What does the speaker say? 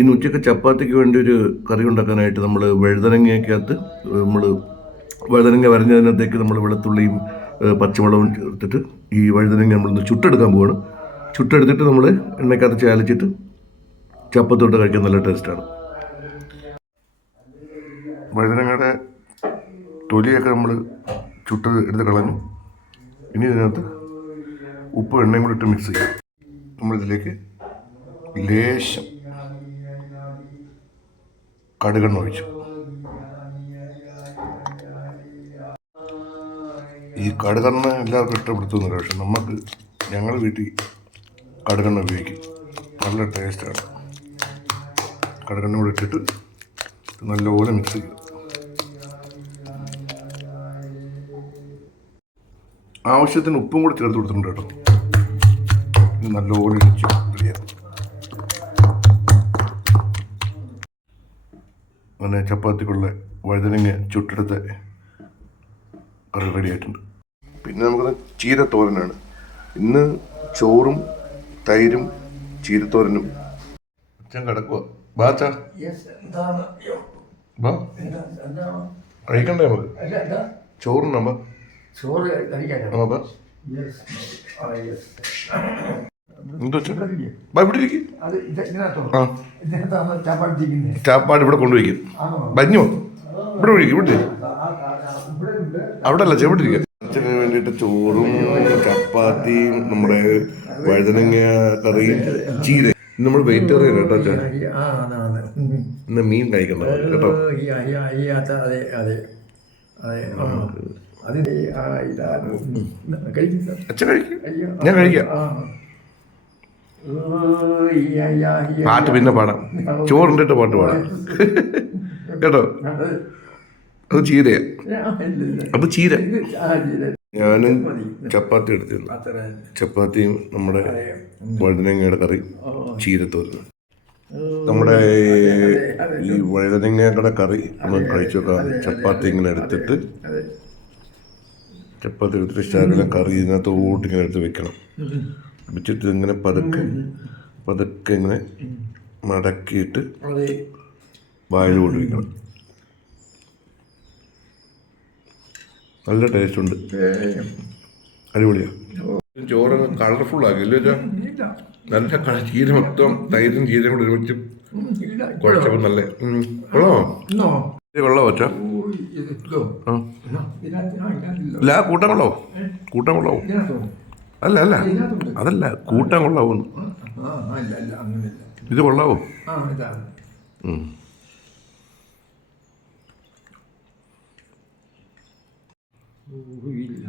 ഇന്ന് ഉച്ചയ്ക്ക് ചപ്പാത്തിക്ക് വേണ്ടി ഒരു കറി ഉണ്ടാക്കാനായിട്ട് നമ്മൾ വഴുതനങ്ങയ്ക്കകത്ത് നമ്മൾ വഴുതനങ്ങ വരഞ്ഞതിനകത്തേക്ക് നമ്മൾ വെളുത്തുള്ളിയും പച്ചമുളകും ചേർത്തിട്ട് ഈ വഴുതനങ്ങ നമ്മളൊന്ന് ചുട്ടെടുക്കാൻ പോവാണ്. ചുട്ടെടുത്തിട്ട് നമ്മൾ എണ്ണയ്ക്കകത്ത് ചാലിച്ചിട്ട് ചപ്പത്തോട്ട് കഴിക്കാൻ നല്ല ടേസ്റ്റാണ്. വഴുതനങ്ങയുടെ തൊലിയൊക്കെ നമ്മൾ ചുട്ട് എടുത്ത് കളഞ്ഞു. ഇനി ഇതിനകത്ത് ഉപ്പ് എണ്ണയും കൂടി ഇട്ട് മിക്സ് ചെയ്യും. നമ്മളിതിലേക്ക് ലേശം കടുകെണ്ണ ഒഴിച്ചു. ഈ കടുകെണ്ണ എല്ലാവർക്കും ഇഷ്ടപ്പെടുത്തുന്നില്ല പക്ഷെ നമുക്ക് ഞങ്ങൾ വീട്ടിൽ കടുകെണ്ണ ഉപയോഗിക്കും. നല്ല ടേസ്റ്റാണ് കടുകെണ്ണ കൂടെ ഇട്ടിട്ട് നല്ലപോലെ മിക്സ് ചെയ്യും ആവശ്യത്തിന് ഉപ്പും കൂടി ചേർത്ത് കൊടുത്തിട്ടുണ്ട് കേട്ടോ. നല്ലപോലെ ഇടിച്ചു റെഡിയാക്കും അങ്ങനെ ചപ്പാത്തിക്കുള്ള വഴുതനങ്ങ ചുട്ടെടുത്ത് കറി റെഡി ആയിട്ടുണ്ട് പിന്നെ നമുക്ക് ചീരത്തോരനാണ്. ഇന്ന് ചോറും തൈരും ചീരത്തോരനും. അച്ഛൻ കിടക്കുക ബാച്ചാ കഴിക്കണ്ടേ നമുക്ക്? ചോറുണ്ടാ ചോറ് കഴിക്കാനോ ബാ ഇവിടെ ചാപ്പാട് കൊണ്ടുപോയിക്കും. ഭഞ്ഞോ ബഞ്ഞോ? ഇവിടെ ഒഴിക്കും ഇവിടെ അവിടെ അല്ല ചെവിടെ ഇരിക്കുക അച്ഛന് വേണ്ടിയിട്ട് ചോറും ചപ്പാത്തിയും നമ്മുടെ വഴുതനങ്ങ കറിയും ചീര. നമ്മൾ വെയിറ്റ് അറിയാം കേട്ടോ അച്ഛൻ. ഇന്ന് മീൻ കഴിക്കണം കേട്ടോ. അച്ഛൻ കഴിക്കും. ഞാൻ കഴിക്കാം. പാട്ട് പിന്നെ പാടാം. ചോറുണ്ടിട്ട് പാട്ട് പാടാം. കേട്ടോ? അത് ചീരയാ. അത് ചീര. ഞാനും ചപ്പാത്തി എടുത്തിരുന്നു. ചപ്പാത്തിയും നമ്മുടെ വഴുതനങ്ങയുടെ കറി ചീരത്തോരനും ഓ, നമ്മുടെ ഈ വഴുതനങ്ങയുടെ കറി നമ്മൾ കഴിച്ചു നോക്കാം. ചപ്പാത്തി ഇങ്ങനെ എടുത്തിട്ട് ചപ്പാത്തി എടുത്തിട്ട് ശകലം കറി ഇതിനകത്തോട്ട് ഇങ്ങനെ എടുത്ത് വെക്കണം. വെച്ചിട്ട് ഇങ്ങനെ പതുക്കെ പതുക്കെ ഇങ്ങനെ മടക്കിയിട്ട് വായിൽ കൊണ്ട് വെക്കണം. നല്ല ടേസ്റ്റ് ഉണ്ട്. അടിപൊളിയാണ് അടിപൊളിയാ. ചോറങ്ങ് കളർഫുൾ ആക്കി ഇല്ലേ. നല്ല ചീര മൊത്തം തൈരും ചീരയും കൂടി ഒരുമിച്ച് കുഴച്ചപ്പോ നല്ല ഓ ഇത് ഇതോ ഇല്ല, കൂട്ടം ആ, കൂട്ടം ഇല്ല അല്ല അല്ല. അതല്ല കൂട്ടാൻ കൊള്ളാവോ എന്ന്. ആ ആ, ഇല്ല ഇല്ല ഇത് കൊള്ളാവോ? ഇല്ല.